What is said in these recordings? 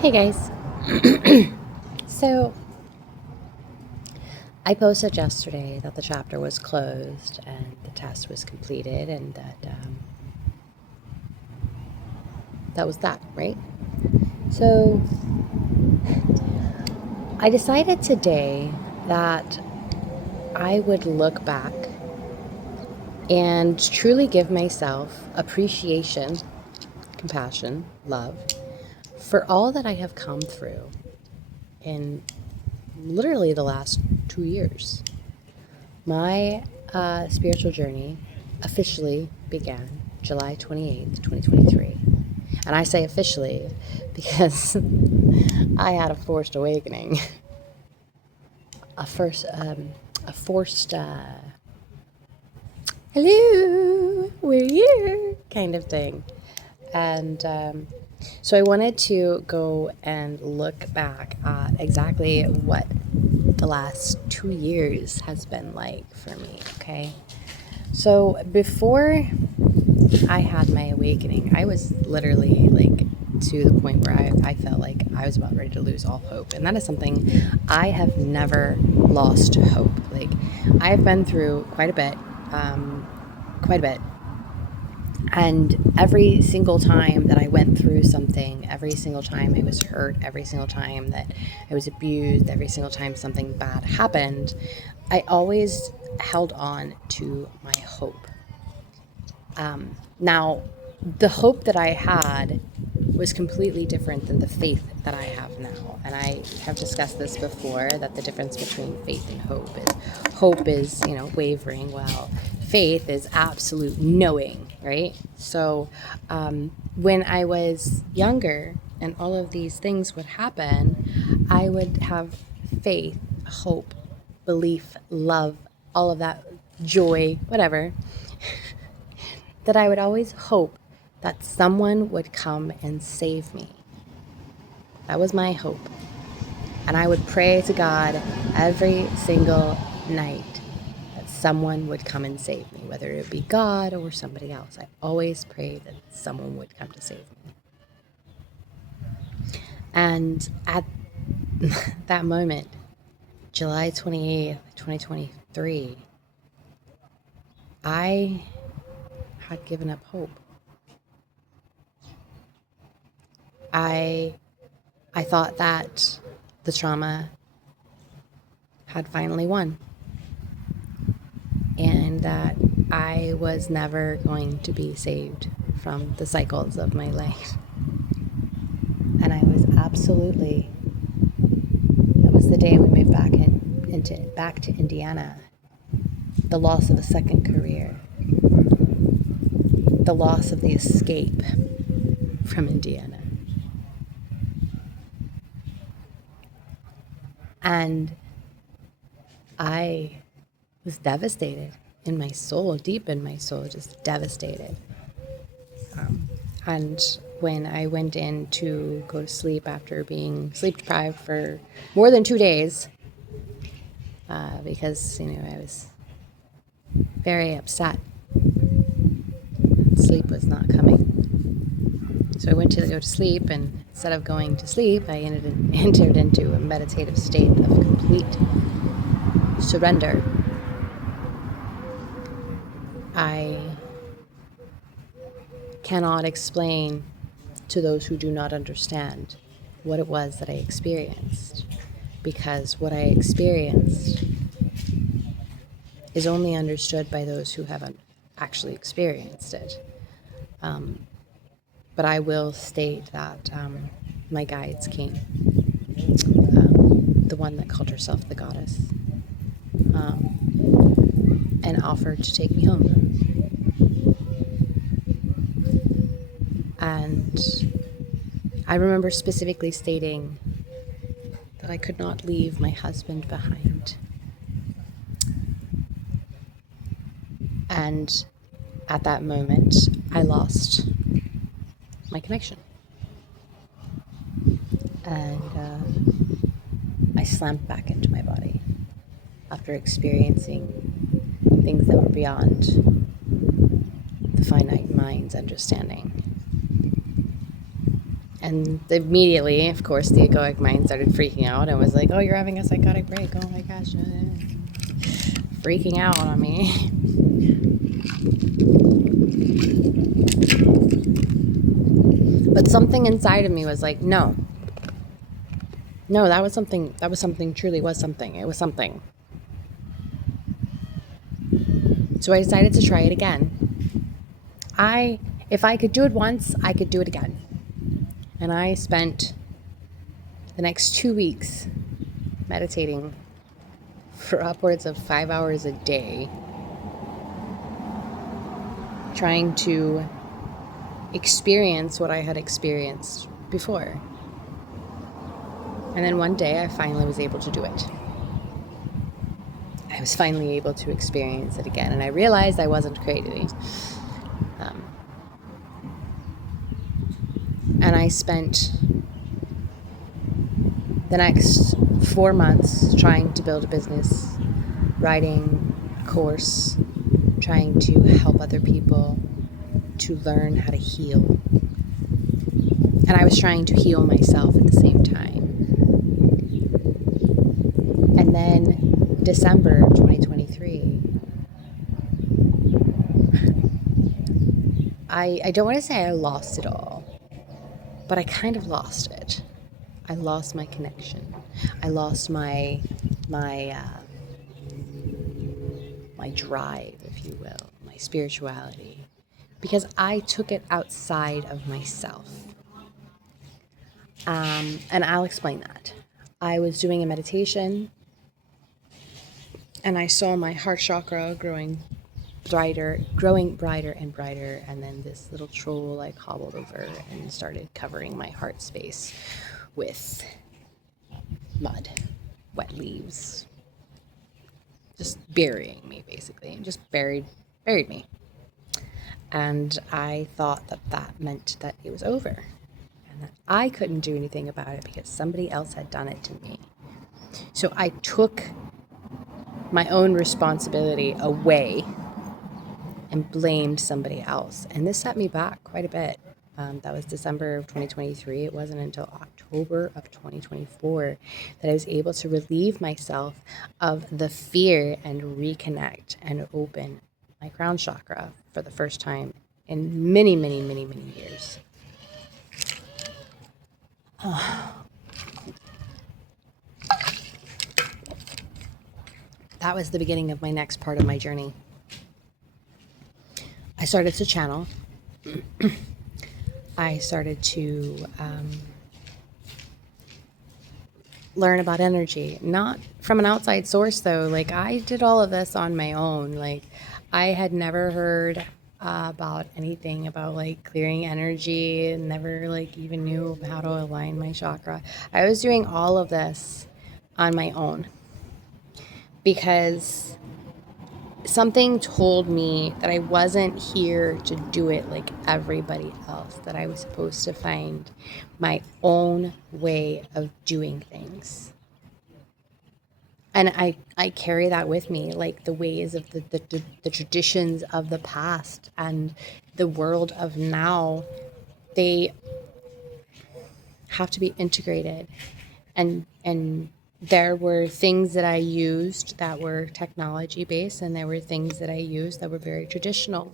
Hey guys. So I posted yesterday that the chapter was closed and the test was completed, and that was that, right? So I decided today that I would look back and truly give myself appreciation, compassion, love for all that I have come through in literally the last 2 years. My spiritual journey officially began July 28th, 2023. And I say officially because I had a forced awakening, a first, a forced, hello, we're here kind of thing. And so I wanted to go and look back at exactly what the last 2 years has been like for me, okay? So before I had my awakening, I was literally like to the point where I felt like I was about ready to lose all hope. And that is something I have never lost hope. Like, I've been through quite a bit, quite a bit. And every single time that I went through something, every single time I was hurt, every single time that I was abused, every single time something bad happened, I always held on to my hope. Now, the hope that I had was completely different than the faith that I have now. And I have discussed this before, that the difference between faith and hope is, wavering, while faith is absolute knowing, right? So when I was younger and all of these things would happen, I would have faith, hope, belief, love, all of that, joy, whatever, that I would always hope that someone would come and save me. That was my hope. And I would pray to God every single night that someone would come and save me, whether it be God or somebody else. I always prayed that someone would come to save me. And at that moment, July 28th, 2023, I had given up hope. I thought that the trauma had finally won, and that I was never going to be saved from the cycles of my life. And I was absolutely, that was the day we moved back to Indiana. The loss of a second career, the loss of the escape from Indiana. And I was devastated in my soul, deep in my soul, just devastated. And when I went in to go to sleep after being sleep deprived for more than 2 days, because, I was very upset. Sleep was not coming. So I went to go to sleep, and instead of going to sleep, I entered into a meditative state of complete surrender. I cannot explain to those who do not understand what it was that I experienced, because what I experienced is only understood by those who haven't actually experienced it. But I will state that my guides came, the one that called herself the goddess, and offered to take me home. And I remember specifically stating that I could not leave my husband behind. And at that moment, I lost my connection. And I slammed back into my body after experiencing things that were beyond the finite mind's understanding. And immediately, of course, the egoic mind started freaking out and was like, oh, you're having a psychotic break. Oh my gosh. Freaking out on me. But something inside of me was like, no. No, that was something, truly was something. It was something. So I decided to try it again. If I could do it once, I could do it again. And I spent the next 2 weeks meditating for upwards of 5 hours a day, trying to experience what I had experienced before. And then one day I finally was able to do it. I was finally able to experience it again, and I realized I wasn't crazy. And I spent the next 4 months trying to build a business, writing a course, trying to help other people to learn how to heal. And I was trying to heal myself at the same time. And then December of 2023, I don't want to say I lost it all, but I kind of lost it. I lost my connection. I lost my drive, if you will, my spirituality, because I took it outside of myself. And I'll explain that. I was doing a meditation, and I saw my heart chakra growing brighter and brighter, and then this little troll like hobbled over and started covering my heart space with mud, wet leaves, just burying me basically, and just buried me. And I thought that meant that it was over, and that I couldn't do anything about it because somebody else had done it to me. So I took my own responsibility away and blamed somebody else. And this set me back quite a bit. That was December of 2023. It wasn't until October of 2024 that I was able to relieve myself of the fear and reconnect and open my crown chakra for the first time in many, many, many, many years. That was the beginning of my next part of my journey. I started to channel. I started to learn about energy, not from an outside source though. Like, I did all of this on my own. Like, I had never heard about anything about like clearing energy, never like even knew how to align my chakra. I was doing all of this on my own because something told me that I wasn't here to do it like everybody else, that I was supposed to find my own way of doing things. And I carry that with me, like the ways of the traditions of the past and the world of now. They have to be integrated. And there were things that I used that were technology based, and there were things that I used that were very traditional.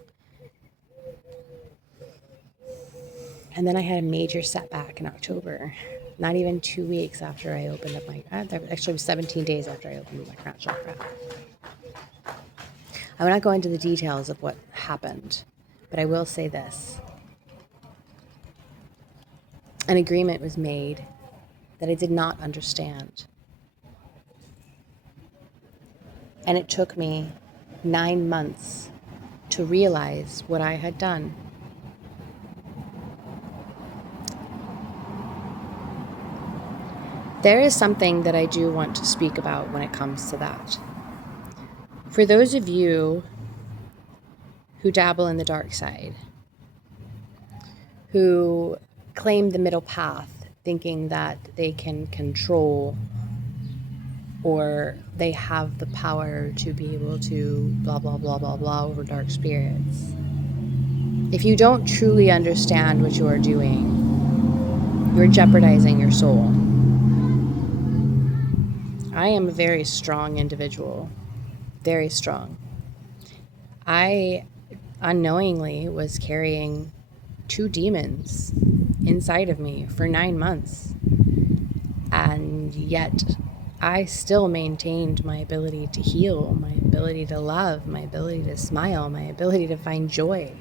And then I had a major setback in October, not even 2 weeks after I opened up actually it was 17 days after I opened my crown chakra. I will not go into the details of what happened, but I will say this. An agreement was made that I did not understand. And it took me 9 months to realize what I had done. There is something that I do want to speak about when it comes to that. For those of you who dabble in the dark side, who claim the middle path, thinking that they can control or they have the power to be able to blah, blah, blah, blah, blah over dark spirits. If you don't truly understand what you are doing, you're jeopardizing your soul. I am a very strong individual, very strong. I unknowingly was carrying 2 demons inside of me for 9 months. And yet I still maintained my ability to heal, my ability to love, my ability to smile, my ability to find joy.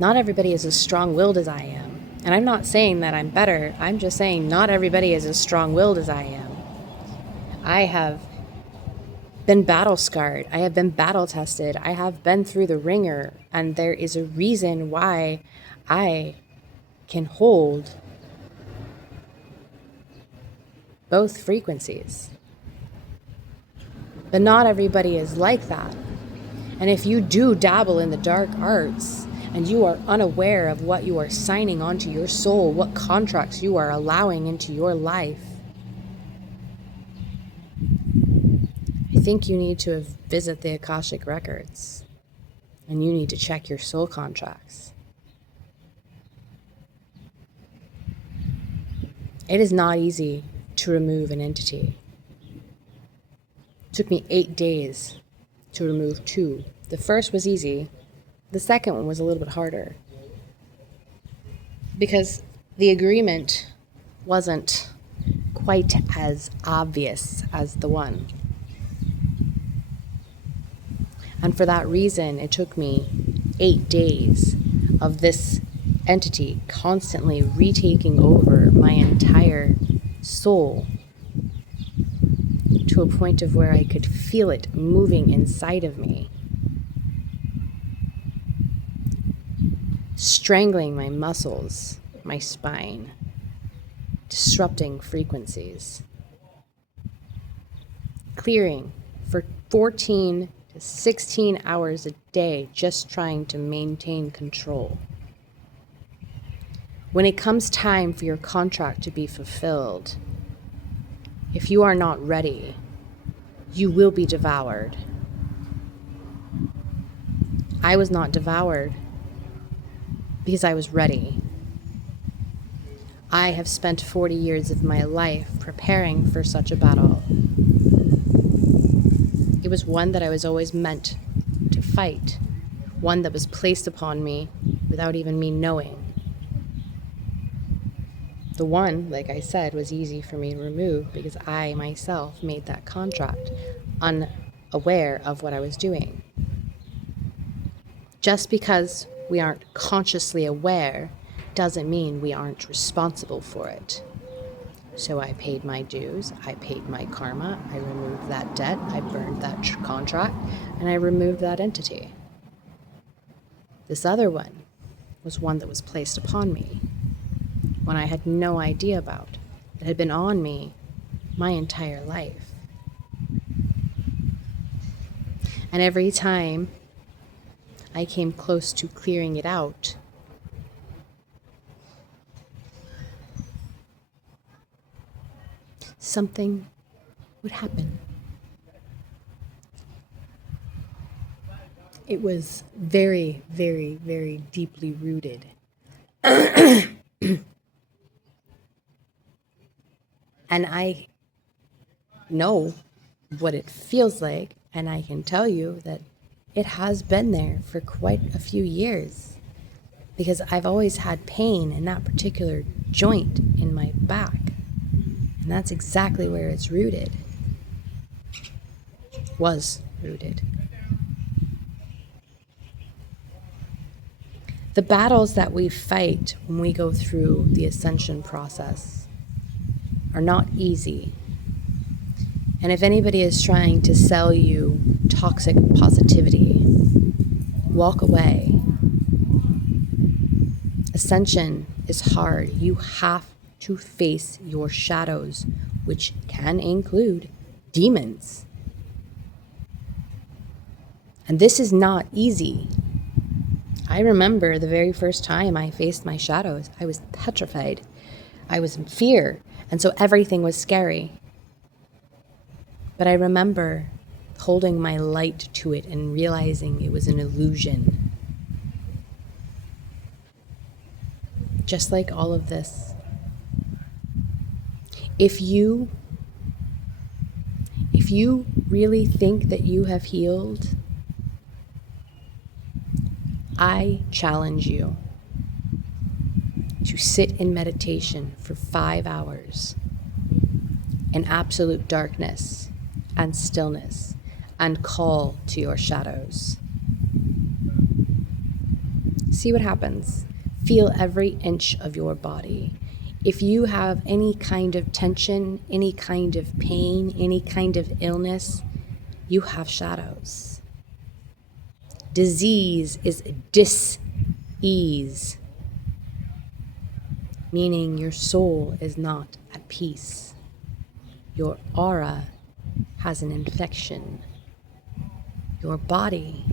Not everybody is as strong-willed as I am. And I'm not saying that I'm better. I'm just saying not everybody is as strong-willed as I am. I have been battle-scarred. I have been battle-tested. I have been through the ringer. And there is a reason why I can hold both frequencies. But not everybody is like that. And if you do dabble in the dark arts and you are unaware of what you are signing onto your soul, what contracts you are allowing into your life, I think you need to visit the Akashic Records and you need to check your soul contracts. It is not easy to remove an entity. It took me 8 days to remove 2. The first was easy. The second one was a little bit harder because the agreement wasn't quite as obvious as the one. And for that reason, it took me 8 days of this entity constantly retaking over my entire soul to a point of where I could feel it moving inside of me, strangling my muscles, my spine, disrupting frequencies, clearing for 14 to 16 hours a day, just trying to maintain control. When it comes time for your contract to be fulfilled, if you are not ready, you will be devoured. I was not devoured because I was ready. I have spent 40 years of my life preparing for such a battle. It was one that I was always meant to fight, one that was placed upon me without even me knowing. The one, like I said, was easy for me to remove because I myself made that contract, unaware of what I was doing. Just because we aren't consciously aware doesn't mean we aren't responsible for it. So I paid my dues, I paid my karma, I removed that debt, I burned that contract, and I removed that entity. This other one was one that was placed upon me, one I had no idea about, that had been on me my entire life. And every time I came close to clearing it out, something would happen. It was very, very, very deeply rooted. And I know what it feels like, and I can tell you that it has been there for quite a few years because I've always had pain in that particular joint in my back. And that's exactly where it's rooted. Was rooted. The battles that we fight when we go through the ascension process are not easy. And if anybody is trying to sell you toxic positivity, walk away. Ascension is hard. You have to face your shadows, which can include demons. And this is not easy. I remember the very first time I faced my shadows, I was petrified. I was in fear, and so everything was scary. But I remember holding my light to it and realizing it was an illusion. Just like all of this, If you really think that you have healed, I challenge you to sit in meditation for 5 hours in absolute darkness and stillness and call to your shadows. See what happens. Feel every inch of your body. If you have any kind of tension, any kind of pain, any kind of illness, you have shadows. Disease is dis-ease, meaning your soul is not at peace. Your aura has an infection. Your body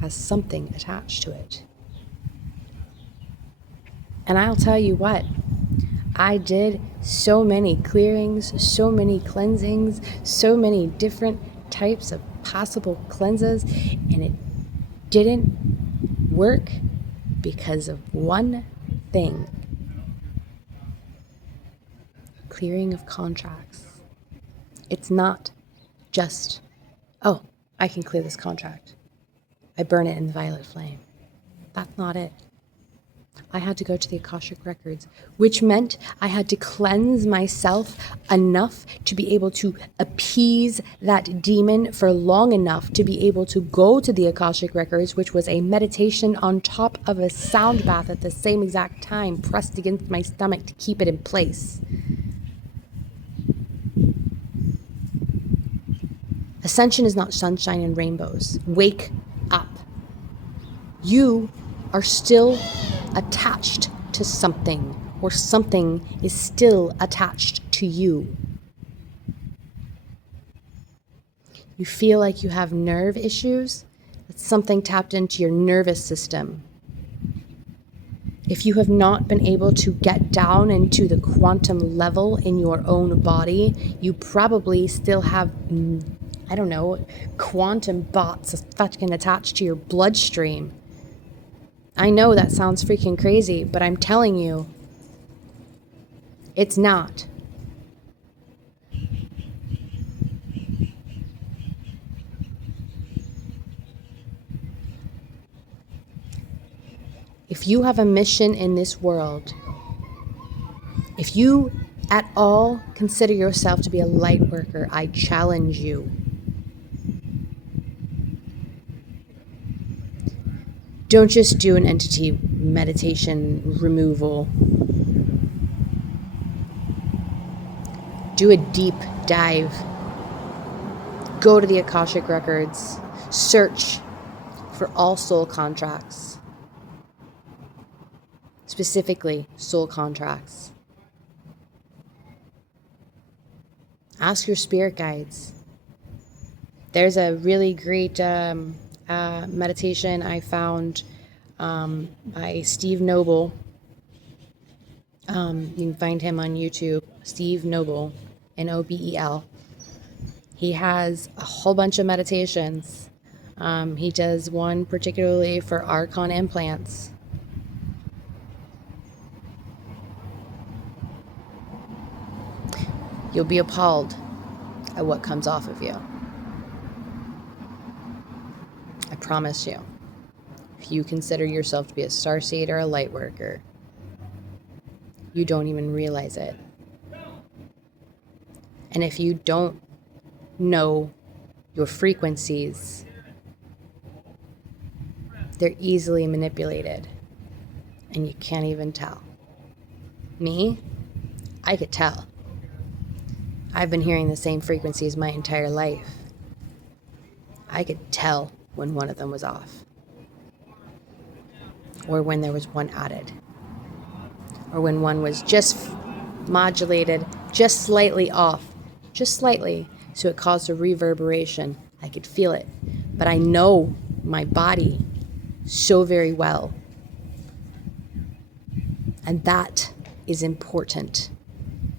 has something attached to it. And I'll tell you what, I did so many clearings, so many cleansings, so many different types of possible cleanses, and it didn't work because of one thing: clearing of contracts. It's not just, oh, I can clear this contract. I burn it in the violet flame. That's not it. I had to go to the Akashic Records, which meant I had to cleanse myself enough to be able to appease that demon for long enough to be able to go to the Akashic Records, which was a meditation on top of a sound bath at the same exact time, pressed against my stomach to keep it in place. Ascension is not sunshine and rainbows. Wake up. You are still attached to something, or something is still attached to you. You feel like you have nerve issues? That's something tapped into your nervous system. If you have not been able to get down into the quantum level in your own body, you probably still have, I don't know, quantum bots fucking attached to your bloodstream. I know that sounds freaking crazy, but I'm telling you, it's not. If you have a mission in this world, if you at all consider yourself to be a light worker, I challenge you. Don't just do an entity meditation removal. Do a deep dive. Go to the Akashic Records. Search for all soul contracts. Specifically, soul contracts. Ask your spirit guides. There's a really great meditation I found by Steve Noble. You can find him on YouTube, Steve Noble, Nobel. He has a whole bunch of meditations. He does one particularly for Archon implants. You'll be appalled at what comes off of you. I promise you. If you consider yourself to be a starseed or a light worker, you don't even realize it. And if you don't know your frequencies, they're easily manipulated, and you can't even tell. Me, I could tell. I've been hearing the same frequencies my entire life. I could tell when one of them was off, or when there was one added, or when one was just modulated just slightly off, just slightly, so it caused a reverberation. I could feel it, but I know my body so very well, and that is important.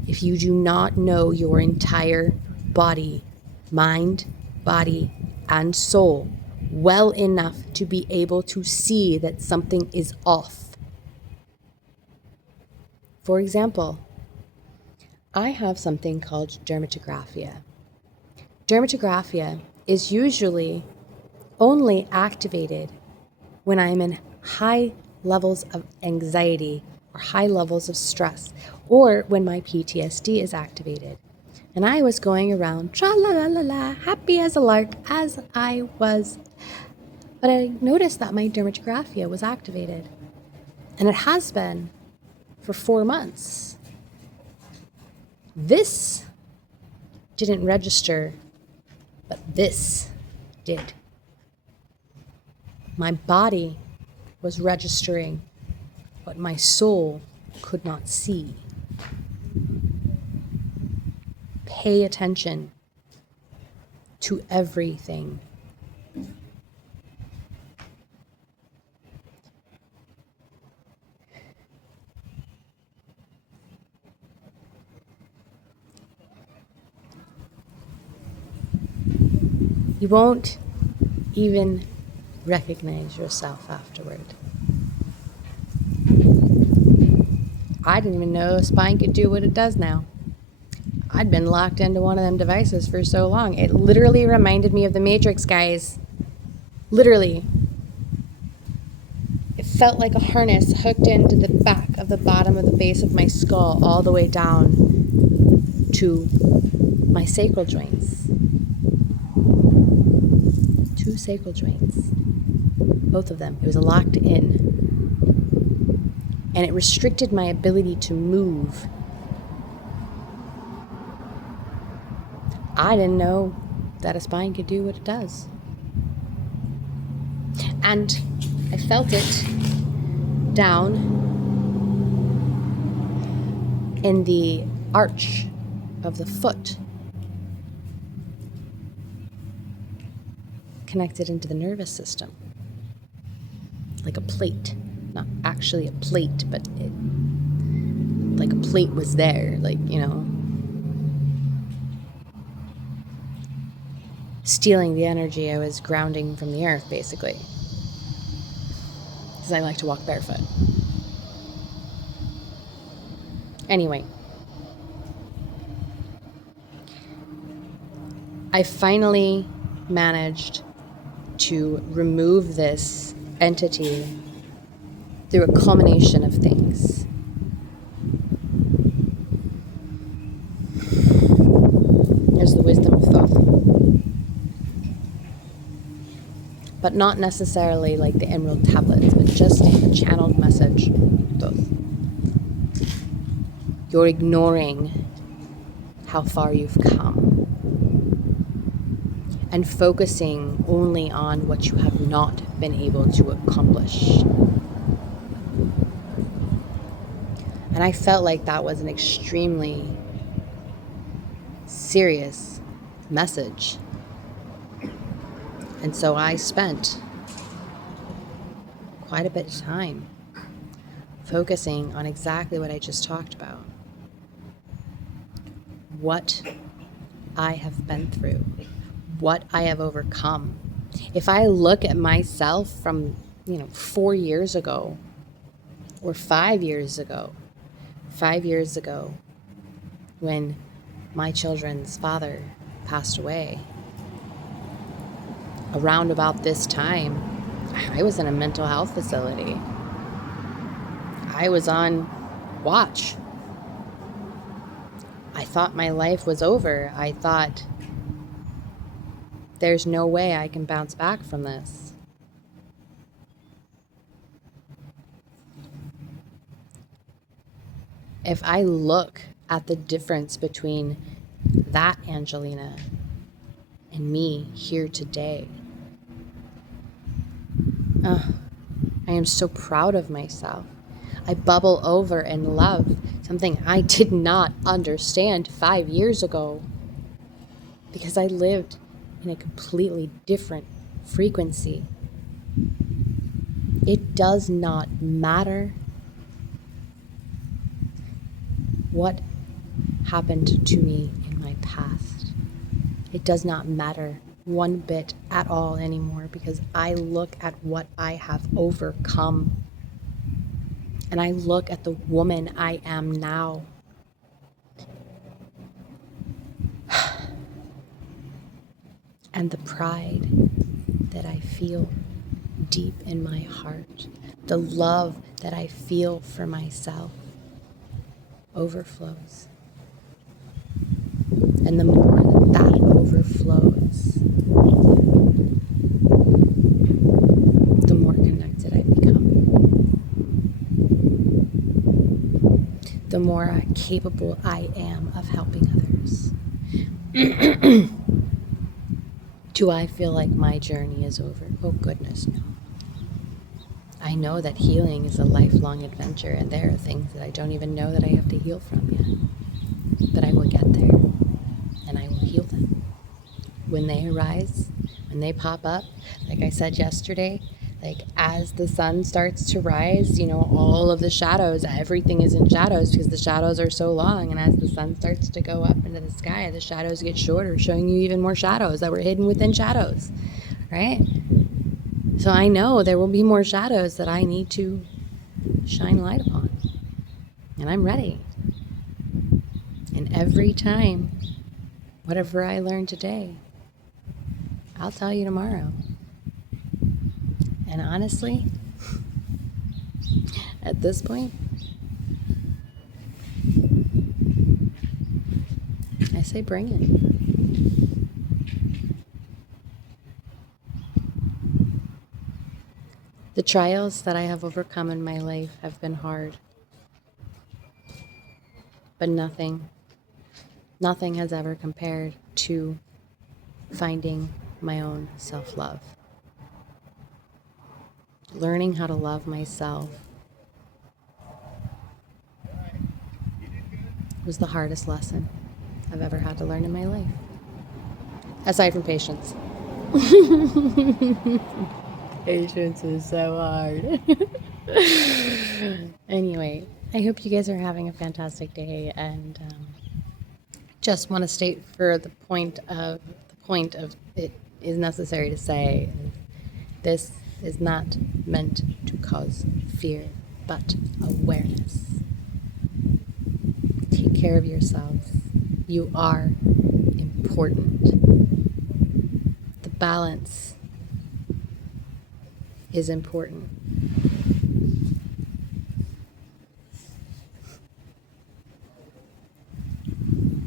If you do not know your entire body, mind, body, and soul well enough to be able to see that something is off. For example, I have something called dermatographia. Dermatographia is usually only activated when I'm in high levels of anxiety or high levels of stress, or when my PTSD is activated. And I was going around tra-la-la-la-la, happy as a lark as I was. But I noticed that my dermatographia was activated. And it has been for 4 months. This didn't register, but this did. My body was registering what my soul could not see. Pay attention to everything. You won't even recognize yourself afterward. I didn't even know a spine could do what it does now. I'd been locked into one of them devices for so long. It literally reminded me of the Matrix, guys. Literally. It felt like a harness hooked into the back of the bottom of the base of my skull all the way down to my sacral joints. 2 sacral joints. Both of them. It was locked in. And it restricted my ability to move. I didn't know that a spine could do what it does. And I felt it down in the arch of the foot, connected into the nervous system, like a plate. Not actually a plate, but like a plate was there, stealing the energy I was grounding from the earth, basically. Because I like to walk barefoot. Anyway, I finally managed to remove this entity through a culmination of things. There's the wisdom of Thoth. But not necessarily like the emerald tablets, but just a channeled message. Thoth. You're ignoring how far you've come and focusing only on what you have not been able to accomplish. And I felt like that was an extremely serious message. And so I spent quite a bit of time focusing on exactly what I just talked about. What I have been through, what I have overcome. If I look at myself from, 4 years ago or 5 years ago, 5 years ago, when my children's father passed away, around about this time, I was in a mental health facility. I was on watch. I thought my life was over. I thought, there's no way I can bounce back from this. If I look at the difference between that Angelina and me here today, I am so proud of myself. I bubble over in love, something I did not understand 5 years ago, because I lived in a completely different frequency. It does not matter what happened to me in my past. It does not matter one bit at all anymore, because I look at what I have overcome. And I look at the woman I am now. and the pride that I feel deep in my heart, the love that I feel for myself overflows. And the more that overflows, the more connected I become. The more capable I am of helping others. Do I feel like my journey is over? Oh goodness, no. I know that healing is a lifelong adventure, and there are things that I don't even know that I have to heal from yet. But I will get there, and I will heal them. When they arise, when they pop up, like I said yesterday, like as the sun starts to rise, all of the shadows, everything is in shadows because the shadows are so long. And as the sun starts to go up into the sky, the shadows get shorter, showing you even more shadows that were hidden within shadows, right? So I know there will be more shadows that I need to shine light upon. And I'm ready. And every time, whatever I learn today, I'll tell you tomorrow. And honestly, at this point, I say bring it. The trials that I have overcome in my life have been hard. But nothing has ever compared to finding my own self-love. Learning how to love myself was the hardest lesson I've ever had to learn in my life. Aside from patience. Patience is so hard. Anyway, I hope you guys are having a fantastic day, and just want to state for the point of it is necessary to say this is not meant to cause fear, but awareness. Take care of yourselves. You are important. The balance is important.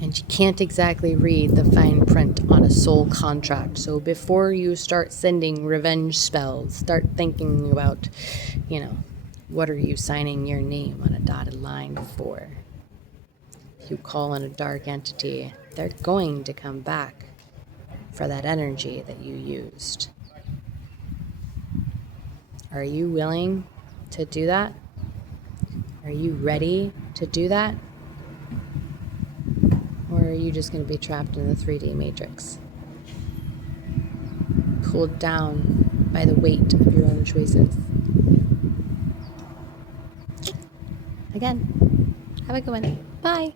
And you can't exactly read the fine print on a soul contract. So before you start sending revenge spells, start thinking about, what are you signing your name on a dotted line for? If you call on a dark entity, they're going to come back for that energy that you used. Are you willing to do that? Are you ready to do that? Or are you just going to be trapped in the 3D matrix? Pulled down by the weight of your own choices. Again, have a good one. Bye.